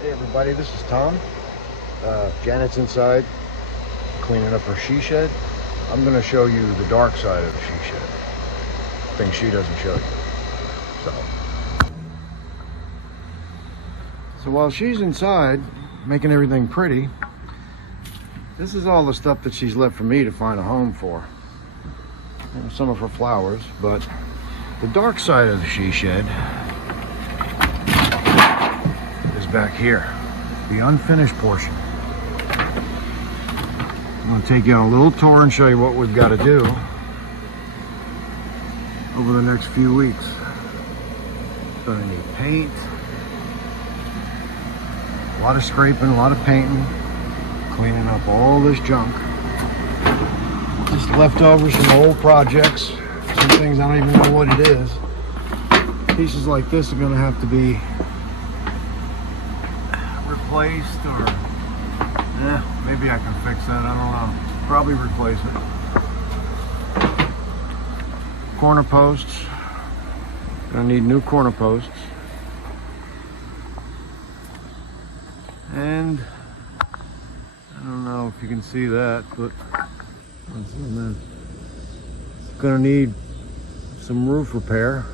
Hey everybody, this is Tom. Janet's inside cleaning up her she shed. I'm going to show you the dark side of the she shed. Things she doesn't show you. So while she's inside making everything pretty, this is all the stuff that she's left for me to find a home for. And some of her flowers, but the dark side of the she shed is back here, the unfinished portion. I'm going to take you on a little tour and show you what we've got to do over the next few weeks. Going to need paint, a lot of scraping, a lot of painting, cleaning up all this junk. Just leftovers from old projects, some things I don't even know what it is. Pieces like this are going to have to be replaced, or maybe I can fix that, I don't know. Probably replace it. Corner posts, gonna need new corner posts. And I don't know if you can see that, but it's gonna need some roof repair.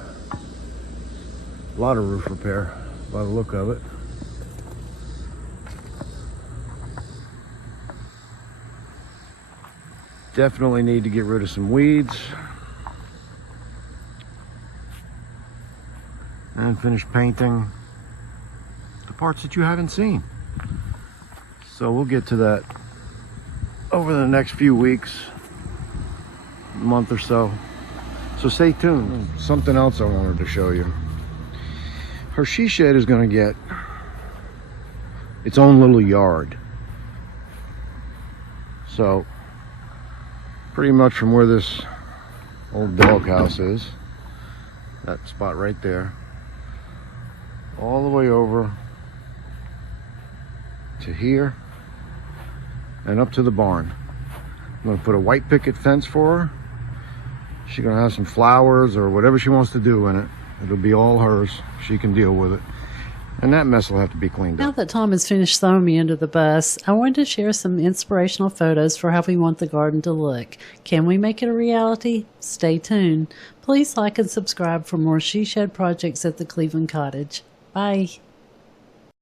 A lot of roof repair by the look of it. Definitely need to get rid of some weeds and finish painting the parts that you haven't seen. So we'll get to that over the next few weeks, month or so. So stay tuned. Something else I wanted to show you. Her she shed is going to get its own little yard. So pretty much from where this old doghouse is, that spot right there, all the way over to here and up to the barn. I'm going to put a white picket fence for her. She's going to have some flowers or whatever she wants to do in it. It'll be all hers. She can deal with it. And that mess will have to be cleaned Now up. that Tom has finished throwing me under the bus, I wanted to share some inspirational photos for how we want the garden to look. Can we make it a reality? Stay tuned. Please like and subscribe for more she shed projects at the Cleveland Cottage. Bye.